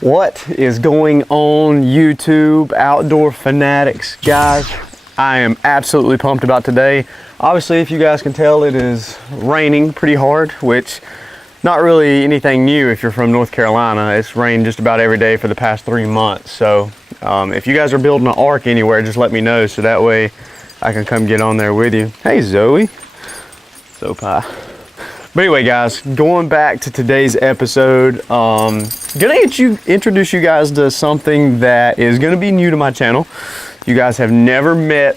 What is going on, YouTube outdoor fanatics? Guys, I am absolutely pumped about today. Obviously, if you guys can tell, it is raining pretty hard, which not really anything new if you're from North Carolina. It's rained just about every day for the past 3 months. So if you guys are building an ark anywhere, just let me know so that way I can come get on there with you. Hey Zoe. So pie. But anyway, guys, going back to today's episode, gonna introduce you guys to something that is gonna be new to my channel. You guys have never met,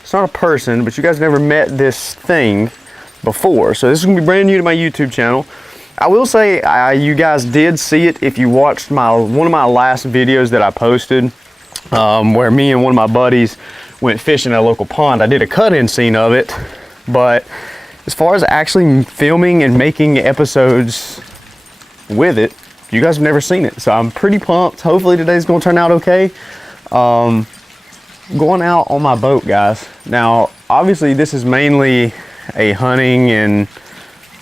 it's not a person, but you guys never met this thing before. So this is gonna be brand new to my YouTube channel. I will say you guys did see it if you watched one of my last videos that I posted, where me and one of my buddies went fishing at a local pond. I did a cut-in scene of it, but as far as actually filming and making episodes with it, you guys have never seen it. So I'm pretty pumped. Hopefully today's gonna turn out okay. Going out on my boat, guys. Now, obviously this is mainly a hunting and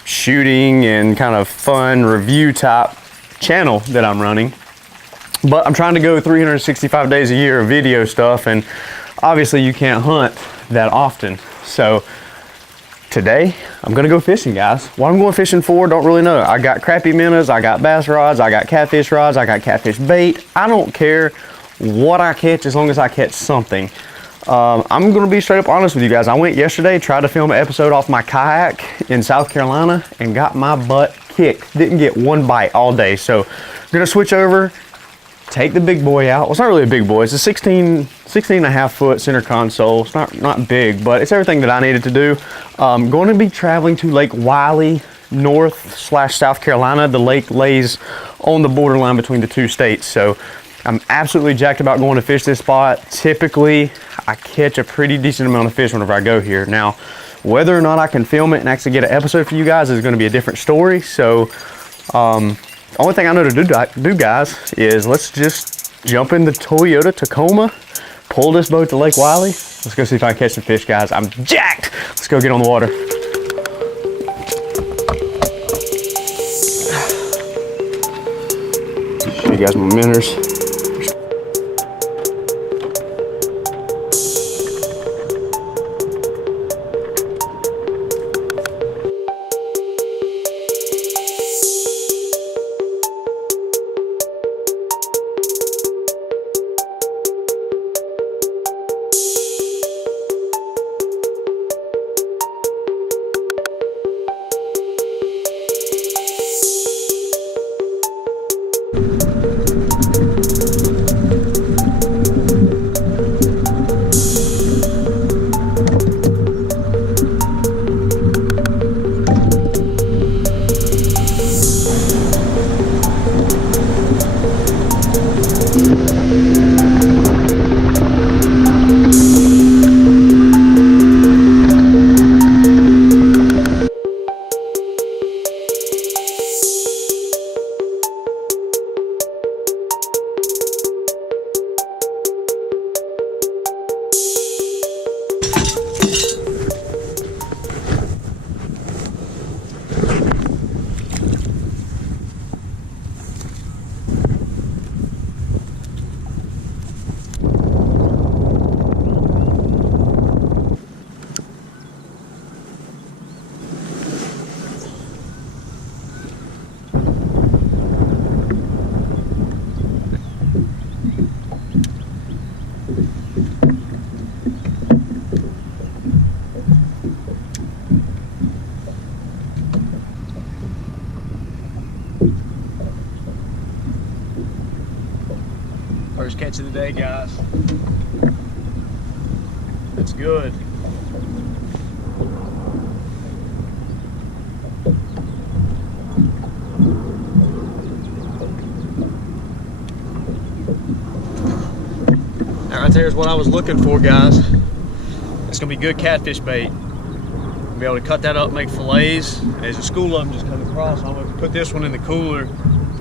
shooting and kind of fun review type channel that I'm running. But I'm trying to go 365 days a year of video stuff, and obviously you can't hunt that often. So today, I'm gonna go fishing, guys. What I'm going fishing for, don't really know. I got crappie minnows, I got bass rods, I got catfish rods, I got catfish bait. I don't care what I catch as long as I catch something. I'm gonna be straight up honest with you guys. I went yesterday, tried to film an episode off my kayak in South Carolina and got my butt kicked. Didn't get one bite all day. So I'm gonna switch over, take the big boy out. Well, it's not really a big boy. It's a 16 and a half foot center console. It's not big, but it's everything that I needed to do. I'm going to be traveling to Lake Wylie, North/South Carolina. The lake lays on the borderline between the two states. So I'm absolutely jacked about going to fish this spot. Typically, I catch a pretty decent amount of fish whenever I go here. Now, whether or not I can film it and actually get an episode for you guys is going to be a different story. So, the only thing I know to do, guys, is let's just jump in the Toyota Tacoma, pull this boat to Lake Wylie. Let's go see if I can catch some fish, guys. I'm jacked. Let's go get on the water. Show you guys my minnows. First catch of the day, guys. That's good. That right there is what I was looking for, guys. It's gonna be good catfish bait. I'll be able to cut that up, make fillets. There's a school of them just coming across. I'm gonna put this one in the cooler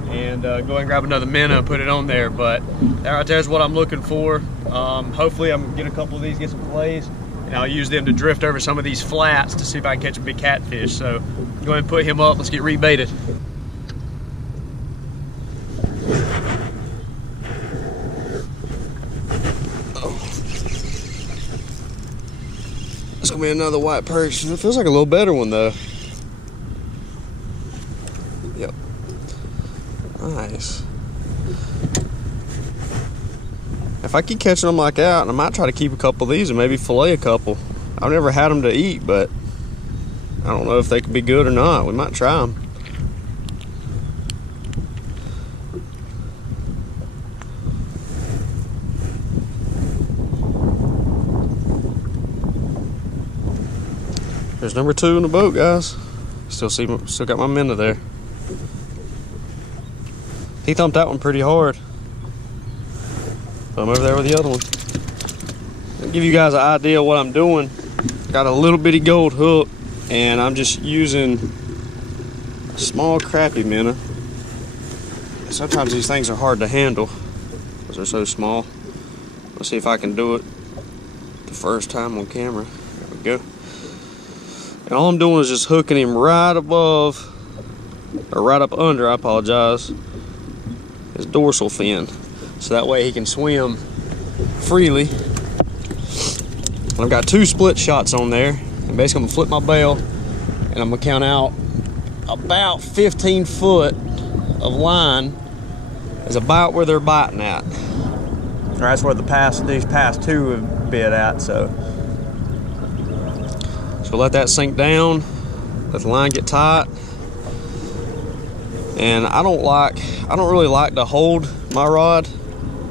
and go ahead and grab another minnow and put it on there. But that right there is what I'm looking for. Hopefully I'm gonna get a couple of these, get some fillets, and I'll use them to drift over some of these flats to see if I can catch a big catfish. So go ahead and put him up. Let's get rebaited. me another white perch. It feels like a little better one though. Yep. Nice. If I keep catching them like that, I might try to keep a couple of these and maybe fillet a couple. I've never had them to eat, but I don't know if they could be good or not. We might try them. There's number 2 in the boat, guys. Still got my minnow there. He thumped that one pretty hard. So I'm over there with the other one. I'll give you guys an idea of what I'm doing. Got a little bitty gold hook, and I'm just using a small crappie minnow. Sometimes these things are hard to handle because they're so small. Let's see if I can do it the first time on camera. There we go. And all I'm doing is just hooking him right above, or right up under, I apologize, his dorsal fin. So that way he can swim freely. And I've got 2 split shots on there. And basically I'm gonna flip my bail and I'm gonna count out about 15 foot of line is about where they're biting at. Or that's where these past 2 have bit at, so let that sink down, let the line get tight. And I don't really like to hold my rod,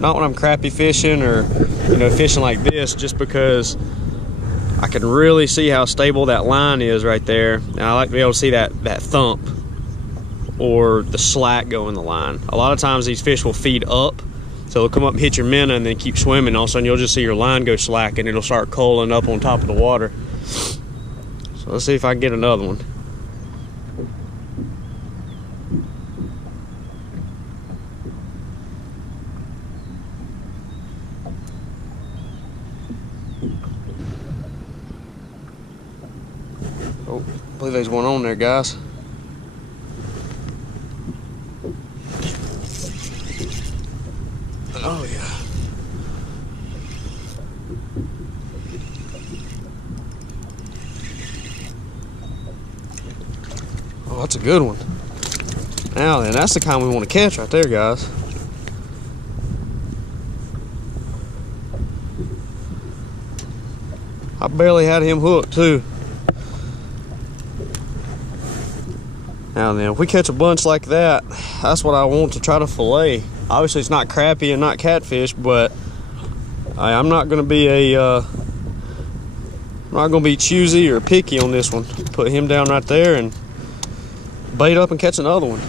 not when I'm crappie fishing or fishing like this, just because I can really see how stable that line is right there. And I like to be able to see that thump or the slack go in the line. A lot of times these fish will feed up, so they'll come up and hit your minnow and then keep swimming. All of a sudden you'll just see your line go slack and it'll start coiling up on top of the water. So let's see if I can get another one. Oh, I believe there's one on there, guys. Oh yeah. Oh, that's a good one. Now then, that's the kind we want to catch right there, guys. I barely had him hooked too. Now then, if we catch a bunch like that, that's what I want to try to fillet. Obviously it's not crappie and not catfish, but I'm not going to be choosy or picky on this one. Put him down right there and bait up and catch another one.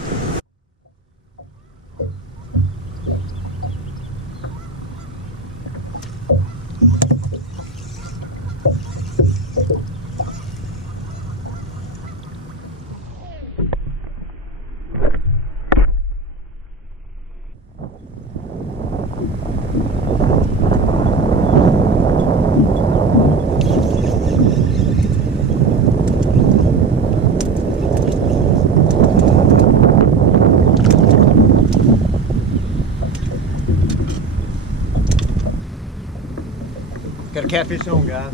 Got a catfish on, guys.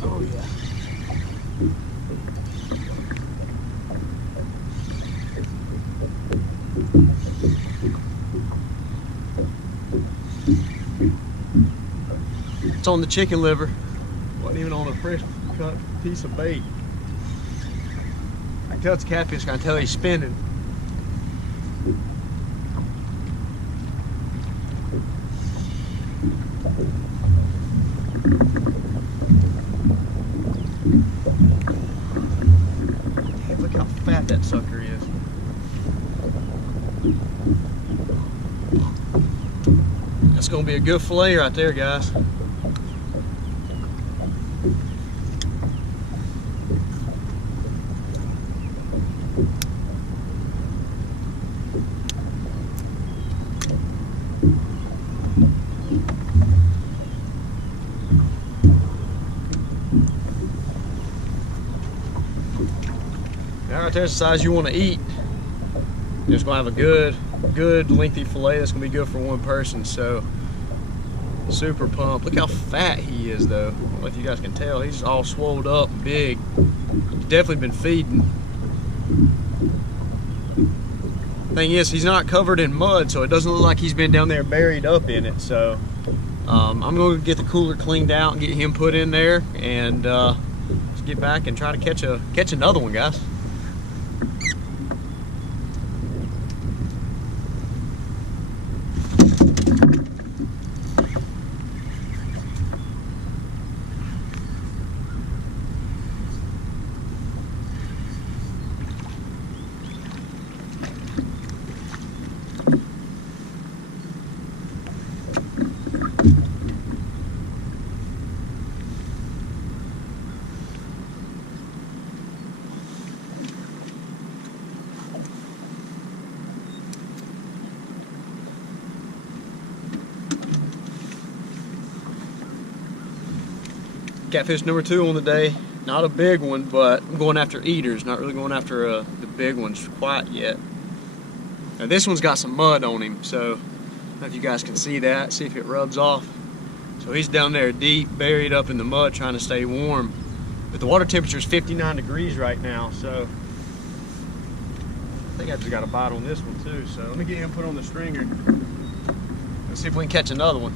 Oh yeah. It's on the chicken liver. Wasn't even on a fresh cut piece of bait. I can tell it's a catfish, I can tell he's spinning. Look how fat that sucker is. That's gonna be a good fillet right there, guys. Now right there's the size you want to eat. You're just gonna have a good good lengthy fillet that's gonna be good for one person. So super pumped. Look how fat he is though. I don't know if you guys can tell. He's all swolled up and big. He's definitely been feeding. Thing is, he's not covered in mud, so it doesn't look like he's been down there buried up in it. So I'm gonna get the cooler cleaned out and get him put in there, and let's get back and try to catch another one, guys. Catfish number 2 on the day. Not a big one, but I'm going after eaters, not really going after the big ones quite yet. Now this one's got some mud on him, so I don't know if you guys can see that, see if it rubs off. So he's down there deep, buried up in the mud trying to stay warm. But the water temperature is 59 degrees right now, so I think I just got a bite on this one too. So let me get him put on the stringer. Let's see if we can catch another one.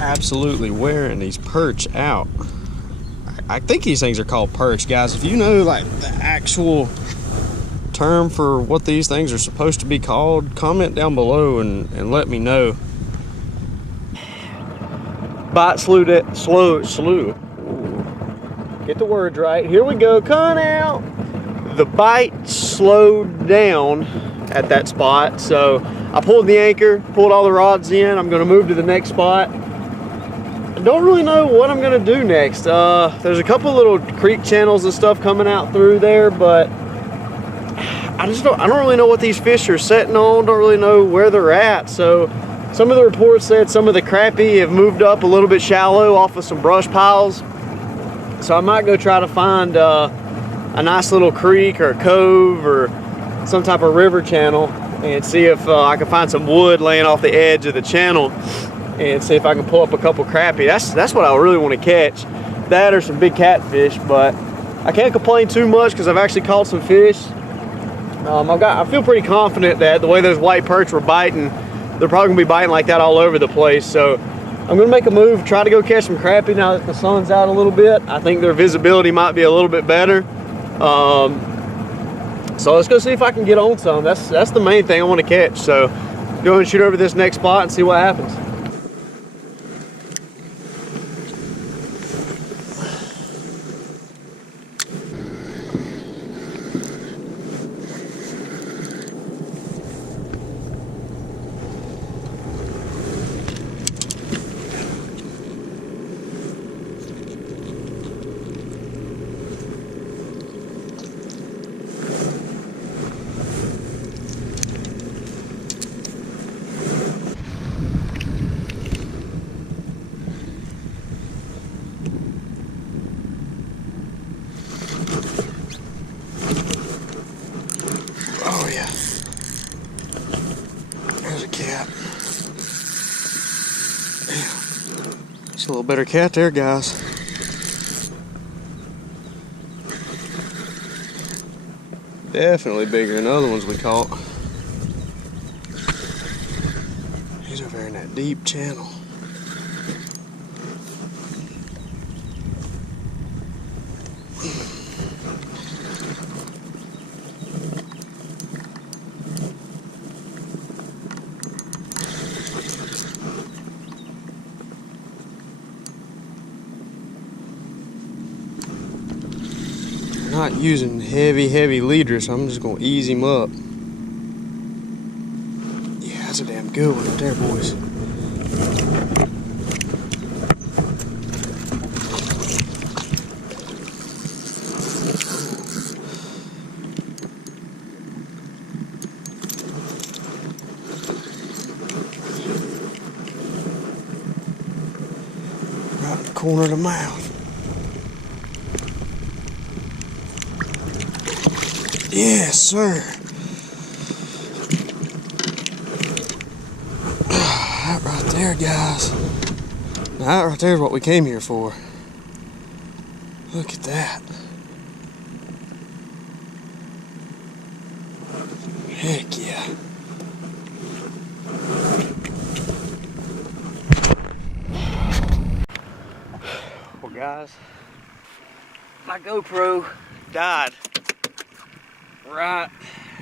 Absolutely wearing these perch out. I think these things are called perch, guys. If you know like the actual term for what these things are supposed to be called, comment down below and let me know. Bite slew. Get the words right. Here we go. Come out. The bite slowed down at that spot, so I pulled the anchor, pulled all the rods in. I'm going to move to the next spot. Don't really know what I'm gonna do next. There's a couple little creek channels and stuff coming out through there, but I don't really know what these fish are setting on. Don't really know where they're at. So some of the reports said some of the crappie have moved up a little bit shallow off of some brush piles. So I might go try to find a nice little creek or a cove or some type of river channel and see if I can find some wood laying off the edge of the channel and see if I can pull up a couple crappie. That's what I really want to catch. That or some big catfish, but I can't complain too much because I've actually caught some fish. I feel pretty confident that the way those white perch were biting, they're probably gonna be biting like that all over the place. So I'm gonna make a move, try to go catch some crappie now that the sun's out a little bit. I think their visibility might be a little bit better. So let's go see if I can get on some. That's the main thing I want to catch. So go ahead and shoot over this next spot and see what happens. Oh yeah, there's a cat. Yeah. It's a little better cat there, guys. Definitely bigger than the other ones we caught. He's over there in that deep channel. Not using heavy leaders, so I'm just gonna ease him up. Yeah, that's a damn good one right there, boys. corner of the mouth. Yes, sir. That right there, guys. Now, that right there is what we came here for. Look at that. Heck yeah. Well, guys, my GoPro died right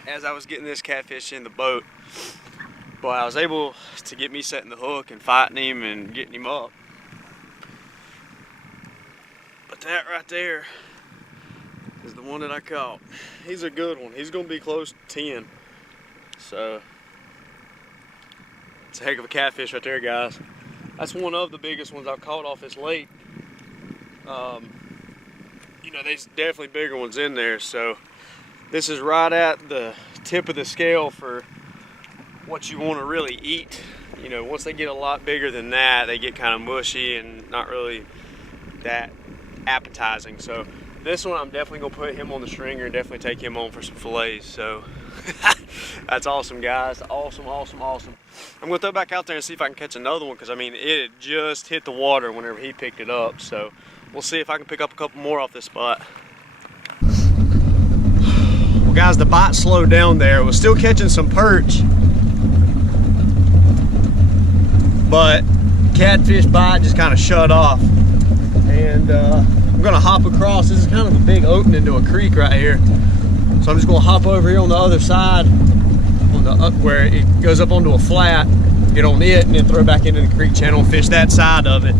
as I was getting this catfish in the boat, but I was able to get me setting the hook and fighting him and getting him up. But that right there is the one that I caught. He's a good one. He's gonna be close to 10. So it's a heck of a catfish right there, guys. That's one of the biggest ones I've caught off this lake. You know, there's definitely bigger ones in there, so this is right at the tip of the scale for what you want to really eat. You know, once they get a lot bigger than that, they get kind of mushy and not really that appetizing. So this one, I'm definitely gonna put him on the stringer and definitely take him on for some fillets. So that's awesome, guys. Awesome, awesome, awesome. I'm gonna throw back out there and see if I can catch another one, because I mean, it had just hit the water whenever he picked it up. So we'll see if I can pick up a couple more off this spot. Well, guys, the bite slowed down there. It was still catching some perch, but catfish bite just kind of shut off. And I'm gonna hop across. This is kind of a big opening to a creek right here. So I'm just gonna hop over here on the other side, on the where it goes up onto a flat, get on it, and then throw back into the creek channel and fish that side of it,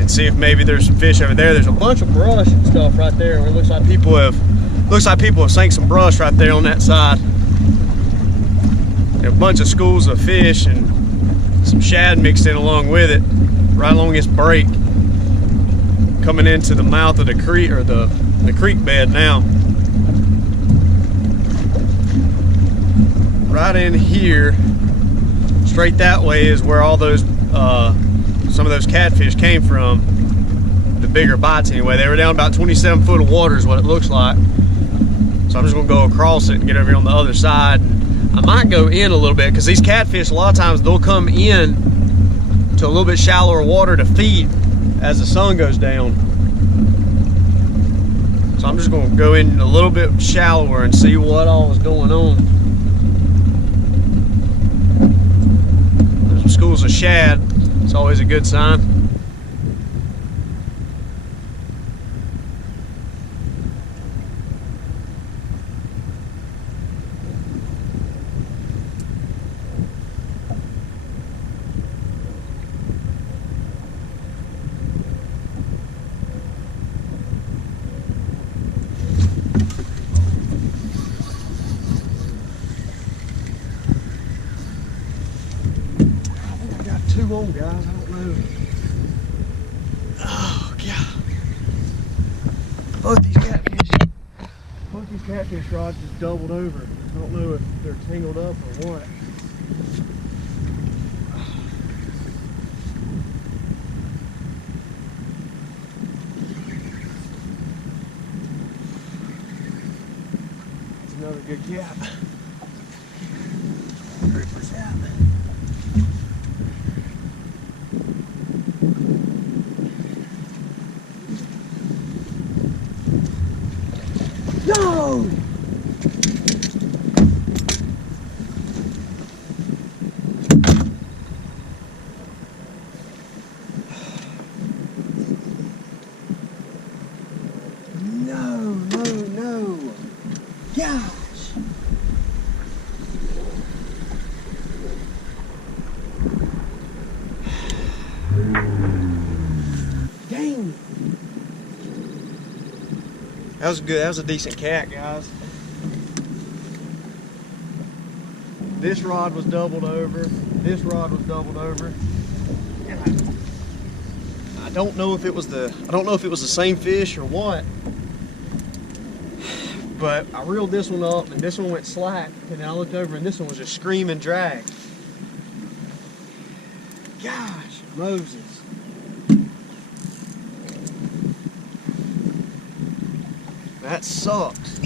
and see if maybe there's some fish over there. There's a bunch of brush and stuff right there. Where it looks like people have sank some brush right there on that side. And a bunch of schools of fish and some shad mixed in along with it, right along this break, coming into the mouth of the creek, or the creek bed now. Right in here, straight that way, is where all those some of those catfish came from. The bigger bites anyway. They were down about 27 foot of water is what it looks like. So I'm just gonna go across it and get over here on the other side. I might go in a little bit, because these catfish, a lot of times they'll come in to a little bit shallower water to feed as the sun goes down. So I'm just gonna go in a little bit shallower and see what all is going on. There's some schools of shad. It's always a good sign. Two on, guys. I don't know. Oh god! Both these catfish rods just doubled over. I don't know if they're tangled up or what. That's another good cat. 100%. No! No. Gosh! Dang! That was good. That was a decent cat, guys. This rod was doubled over. This rod was doubled over. And I don't know if it was the same fish or what. But I reeled this one up and this one went slack, and then I looked over and this one was just screaming drag. Gosh, Moses. That sucks.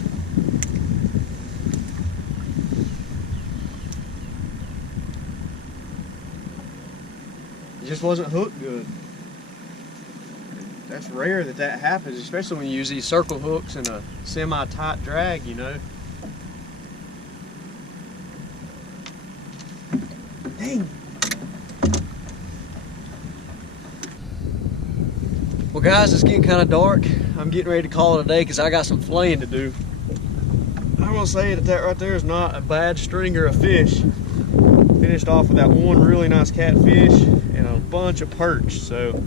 It just wasn't hooked good. That's rare that that happens, especially when you use these circle hooks in a semi-tight drag, you know. Dang. Well guys, it's getting kind of dark. I'm getting ready to call it a day because I got some flaying to do. I'm gonna say that right there is not a bad stringer of fish. Finished off with that one really nice catfish and a bunch of perch. So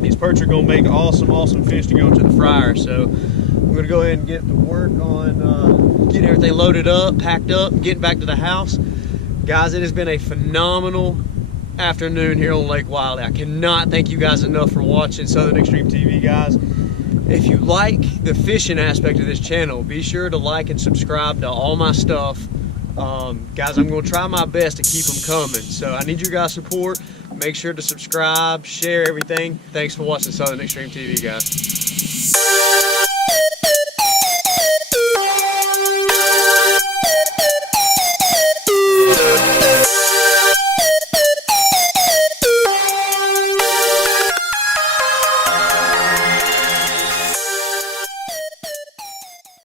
these perch are gonna make awesome fish to go into the fryer. So I'm gonna go ahead and get to work on getting everything loaded up, packed up, getting back to the house. Guys, it has been a phenomenal afternoon here on Lake Wylie. I cannot thank you guys enough for watching Southern Extreme TV, guys. If you like the fishing aspect of this channel, be sure to like and subscribe to all my stuff. Guys, I'm going to try my best to keep them coming. So I need your guys' support. Make sure to subscribe, share everything. Thanks for watching Southern Extreme TV, guys.